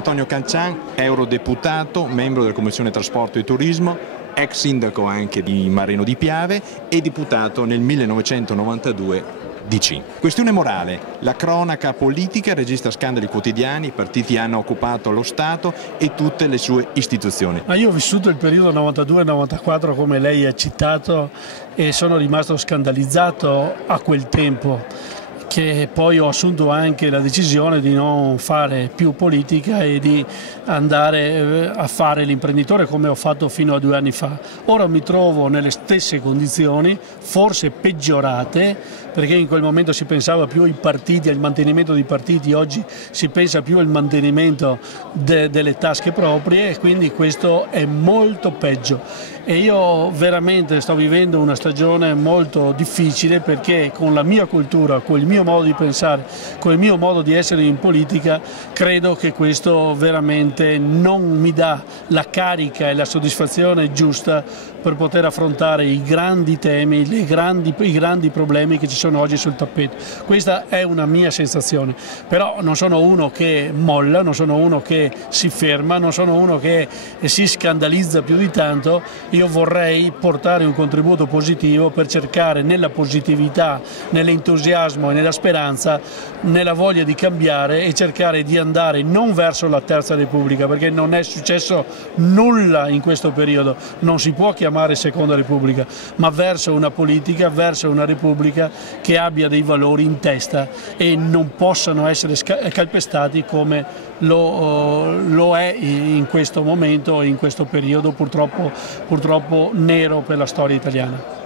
Antonio Cancian, eurodeputato, membro della Commissione Trasporto e Turismo, ex sindaco anche di Marino di Piave e deputato nel 1992 DC. Questione morale: la cronaca politica registra scandali quotidiani, i partiti hanno occupato lo Stato e tutte le sue istituzioni. Ma io ho vissuto il periodo 92-94 come lei ha citato e sono rimasto scandalizzato a quel tempo, che poi ho assunto anche la decisione di non fare più politica e di andare a fare l'imprenditore come ho fatto fino a 2 anni fa. Ora mi trovo nelle stesse condizioni, forse peggiorate, perché in quel momento si pensava più ai partiti, al mantenimento dei partiti, oggi si pensa più al mantenimento delle tasche proprie e quindi questo è molto peggio. E io veramente sto vivendo una stagione molto difficile perché con la mia cultura, con il mio modo di pensare, con il mio modo di essere in politica, credo che questo veramente non mi dà la carica e la soddisfazione giusta per poter affrontare i grandi temi, i grandi problemi che ci sono oggi sul tappeto. Questa è una mia sensazione, però non sono uno che molla, non sono uno che si ferma, non sono uno che si scandalizza più di tanto. Io vorrei portare un contributo positivo per cercare nella positività, nell'entusiasmo e nella speranza, nella voglia di cambiare e cercare di andare non verso la Terza Repubblica, perché non è successo nulla in questo periodo, non si può chiamare Seconda Repubblica, ma verso una politica, verso una Repubblica che abbia dei valori in testa e non possano essere calpestati come lo è in questo momento, in questo periodo purtroppo nero per la storia italiana.